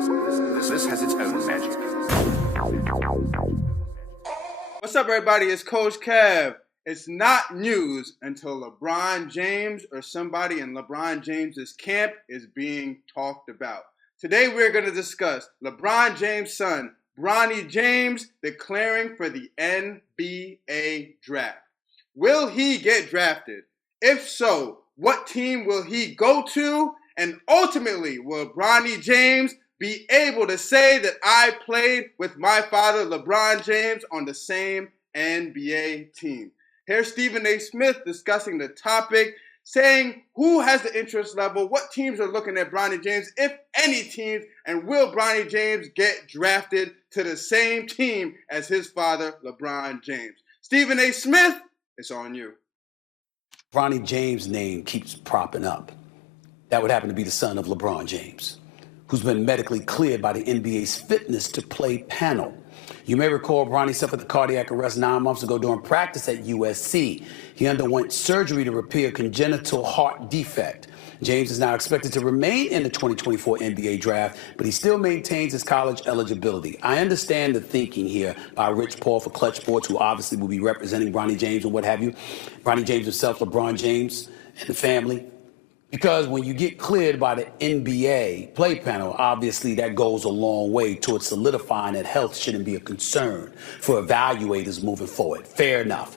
This has its own magic. What's up, everybody? It's Coach Kev. It's not news until LeBron James or somebody in LeBron James's camp is being talked about. Today, we're going to discuss LeBron James' son, Bronny James, declaring for the NBA draft. Will he get drafted? If so, what team will he go to? And ultimately, will Bronny James be able to say that I played with my father, LeBron James, on the same NBA team? Here's Stephen A. Smith discussing the topic, saying who has the interest level, what teams are looking at Bronny James, if any teams, and will Bronny James get drafted to the same team as his father, LeBron James? Stephen A. Smith, it's on you. Bronny James' name keeps propping up. That would happen to be the son of LeBron James, who's been medically cleared by the NBA's fitness to play panel. You may recall Bronny suffered a cardiac arrest 9 months ago during practice at USC. He underwent surgery to repair a congenital heart defect. James is now expected to remain in the 2024 NBA draft, but he still maintains his college eligibility. I understand the thinking here by Rich Paul for Clutch Sports, who obviously will be representing Bronny James and what have you. Bronny James himself, LeBron James, and the family. Because when you get cleared by the NBA play panel, obviously that goes a long way towards solidifying that health shouldn't be a concern for evaluators moving forward. Fair enough.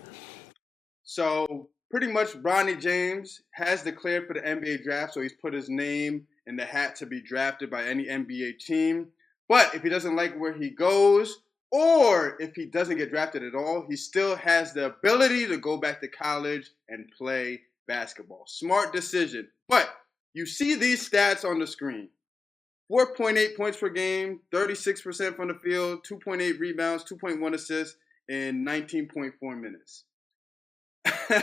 So pretty much Bronny James has declared for the NBA draft, so he's put his name in the hat to be drafted by any NBA team. But if he doesn't like where he goes, or if he doesn't get drafted at all, he still has the ability to go back to college and play basketball. Smart decision. But you see these stats on the screen. 4.8 points per game, 36% from the field, 2.8 rebounds, 2.1 assists in 19.4 minutes.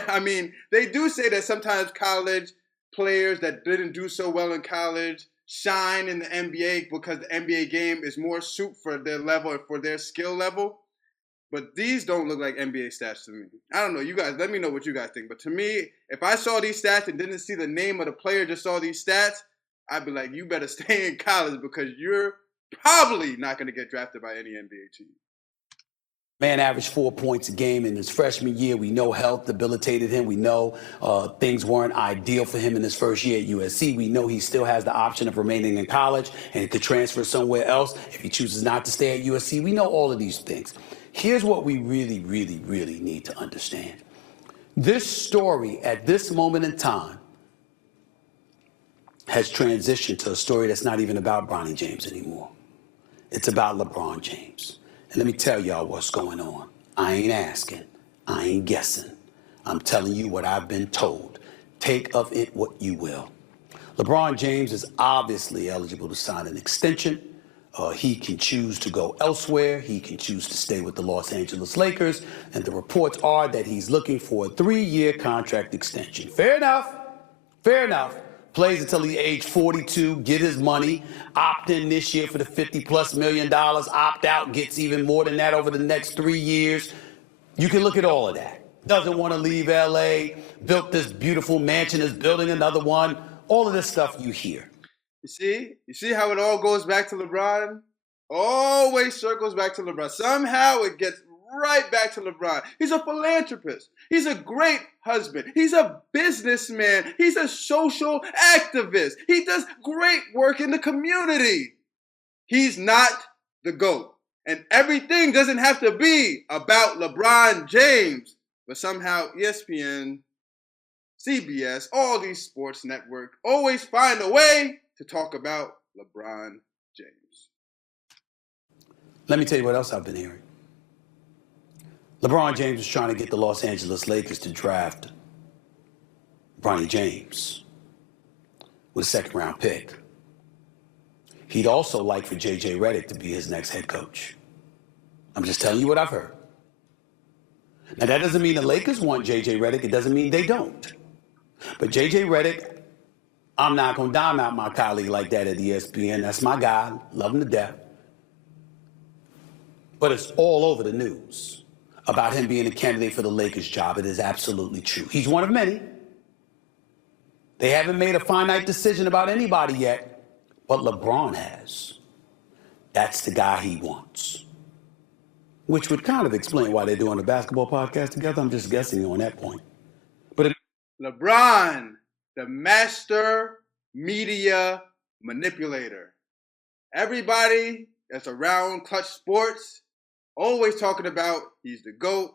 I mean, they do say that sometimes college players that didn't do so well in college shine in the NBA because the NBA game is more suited for their level and for their skill level. But these don't look like NBA stats to me. I don't know. You guys, let me know what you guys think. But to me, if I saw these stats and didn't see the name of the player, just saw these stats, I'd be like, you better stay in college because you're probably not going to get drafted by any NBA team. Man averaged 4 points a game in his freshman year. We know health debilitated him. We know things weren't ideal for him in his first year at USC. We know he still has the option of remaining in college and could transfer somewhere else if he chooses not to stay at USC. We know all of these things. Here's what we really need to understand. This story at this moment in time has transitioned to a story that's not even about Bronny James anymore. It's about LeBron James. And let me tell y'all what's going on. I ain't asking. I ain't guessing. I'm telling you what I've been told. Take of it what you will. LeBron James is obviously eligible to sign an extension. He can choose to go elsewhere. He can choose to stay with the Los Angeles Lakers. And the reports are that he's looking for a 3-year contract extension. Fair enough. Fair enough. Plays until he's age 42, get his money, opt in this year for the $50+ million, opt out, gets even more than that over the next 3 years. You can look at all of that. Doesn't want to leave LA, built this beautiful mansion, is building another one. All of this stuff you hear. You see how it all goes back to LeBron? Always circles back to LeBron. Somehow it gets right back to LeBron. He's a philanthropist. He's a great husband. He's a businessman. He's a social activist. He does great work in the community. He's not the GOAT. And everything doesn't have to be about LeBron James. But somehow ESPN, CBS, all these sports networks always find a way to talk about LeBron James. Let me tell you what else I've been hearing. LeBron James is trying to get the Los Angeles Lakers to draft Bronny James with a second-round pick. He'd also like for J.J. Redick to be his next head coach. I'm just telling you what I've heard. Now, that doesn't mean the Lakers want J.J. Redick. It doesn't mean they don't. But J.J. Redick, I'm not going to dime out my colleague like that at ESPN. That's my guy. Love him to death. But it's all over the news about him being a candidate for the Lakers job. It is absolutely true. He's one of many. They haven't made a finite decision about anybody yet, but LeBron has. That's the guy he wants. Which would kind of explain why they're doing a basketball podcast together. I'm just guessing on that point. But LeBron, the master media manipulator. Everybody that's around Clutch Sports always talking about he's the GOAT,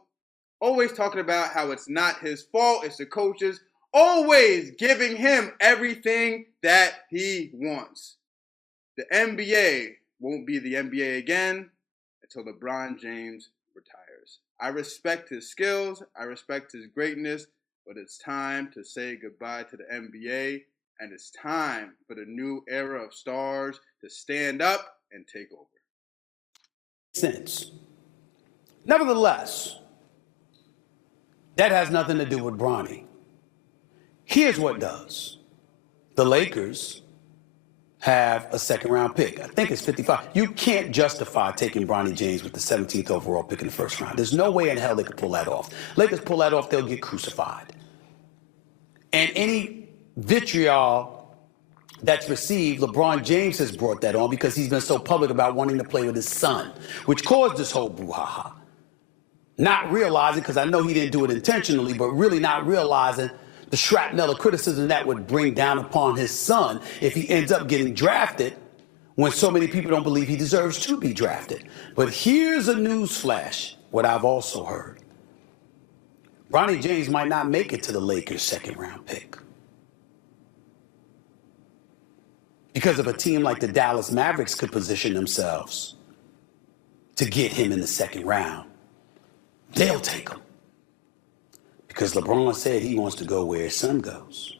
always talking about how it's not his fault, it's the coaches, always giving him everything that he wants. The NBA won't be the NBA again until LeBron James retires. I respect his skills, I respect his greatness, but it's time to say goodbye to the NBA, and it's time for the new era of stars to stand up and take over. Sense. Nevertheless, that has nothing to do with Bronny. Here's what does. The Lakers have a second round pick. I think it's 55. You can't justify taking Bronny James with the 17th overall pick in the first round. There's no way in hell they could pull that off. Lakers pull that off, they'll get crucified. And any vitriol that's received, LeBron James has brought that on because he's been so public about wanting to play with his son, which caused this whole brouhaha. Not realizing, because I know he didn't do it intentionally, but really not realizing the shrapnel of criticism that would bring down upon his son if he ends up getting drafted when so many people don't believe he deserves to be drafted. But here's a news flash, what I've also heard. Bronny James might not make it to the Lakers' second round pick. Because if a team like the Dallas Mavericks could position themselves to get him in the second round, they'll take him. Because LeBron said he wants to go where his son goes.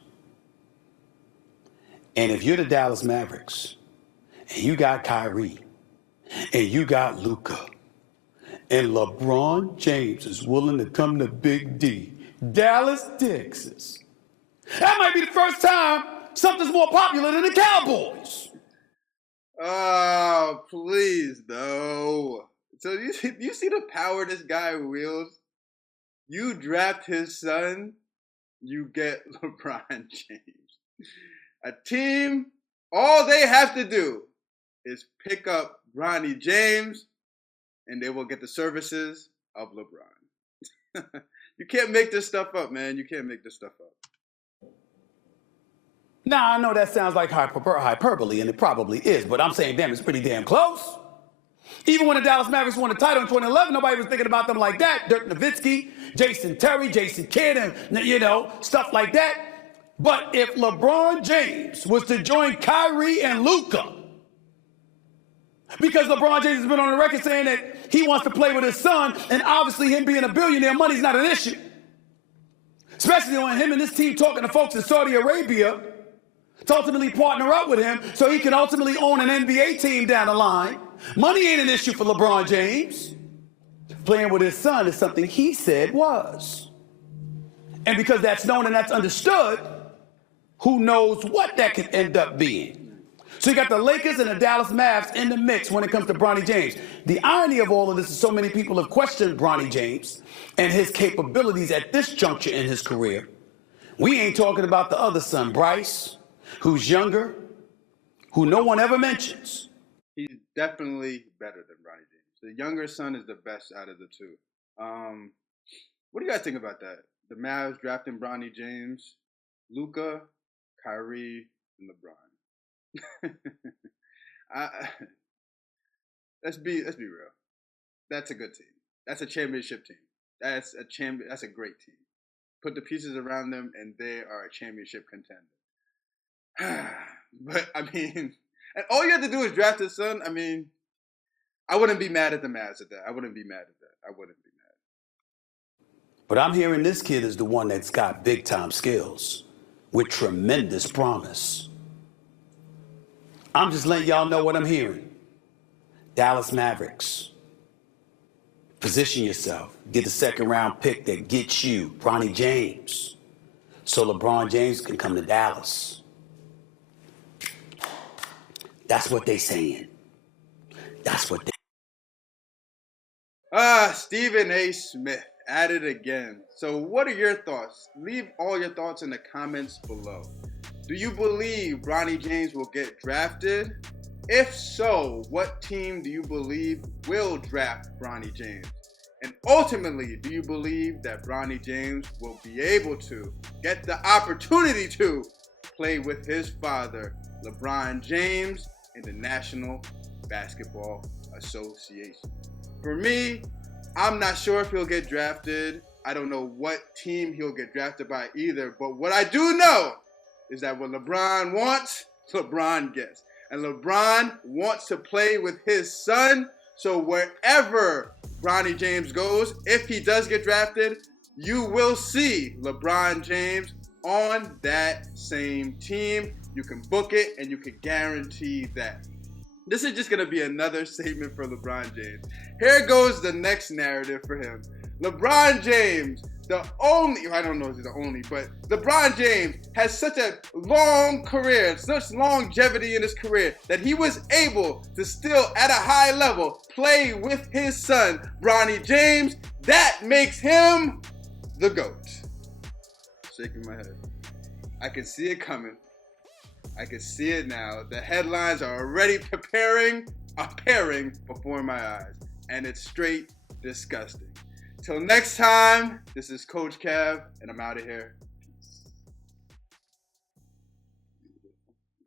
And if you're the Dallas Mavericks, and you got Kyrie, and you got Luka, and LeBron James is willing to come to Big D, Dallas, Texas, that might be the first time something's more popular than the Cowboys. Oh, please, no. So you see the power this guy wields? You draft his son, you get LeBron James. A team, all they have to do is pick up Bronny James, and they will get the services of LeBron. You can't make this stuff up, man. You can't make this stuff up. Now, I know that sounds like hyperbole, and it probably is, but I'm saying, damn, it's pretty damn close. Even when the Dallas Mavericks won the title in 2011, nobody was thinking about them like that. Dirk Nowitzki, Jason Terry, Jason Kidd, and, stuff like that. But if LeBron James was to join Kyrie and Luka, because LeBron James has been on the record saying that he wants to play with his son, and obviously him being a billionaire, money's not an issue. Especially when him and this team talking to folks in Saudi Arabia to ultimately partner up with him so he can ultimately own an NBA team down the line. Money ain't an issue for LeBron James. Playing with his son is something he said was. And because that's known and that's understood, who knows what that could end up being. So you got the Lakers and the Dallas Mavs in the mix when it comes to Bronny James. The irony of all of this is so many people have questioned Bronny James and his capabilities at this juncture in his career. We ain't talking about the other son, Bryce, who's younger, who no one ever mentions. He's definitely better than Bronny James. The younger son is the best out of the two. What do you guys think about that? The Mavs drafting Bronny James, Luka, Kyrie, and LeBron. Let's be real. That's a good team. That's a championship team. That's a great team. Put the pieces around them, and they are a championship contender. But I mean, and all you have to do is draft his son. I mean, I wouldn't be mad at the Mavs at that. I wouldn't be mad. But I'm hearing this kid is the one that's got big time skills with tremendous promise. I'm just letting y'all know what I'm hearing. Dallas Mavericks. Position yourself. Get the second round pick that gets you Bronny James. So LeBron James can come to Dallas. That's what they saying. That's what they... Stephen A. Smith at it again. So what are your thoughts? Leave all your thoughts in the comments below. Do you believe Bronny James will get drafted? If so, what team do you believe will draft Bronny James? And ultimately, do you believe that Bronny James will be able to get the opportunity to play with his father, LeBron James, in the National Basketball Association? For me, I'm not sure if he'll get drafted. I don't know what team he'll get drafted by either. But what I do know is that what LeBron wants, LeBron gets. And LeBron wants to play with his son. So wherever Bronny James goes, if he does get drafted, you will see LeBron James on that same team. You can book it and you can guarantee that. This is just going to be another statement for LeBron James. Here goes the next narrative for him. LeBron James, I don't know if he's the only, but LeBron James has such a long career, such longevity in his career, that he was able to still, at a high level, play with his son, Bronny James. That makes him the GOAT. Shaking my head. I can see it coming. I can see it now. The headlines are already appearing before my eyes. And it's straight disgusting. Till next time, this is Coach Kev, and I'm out of here.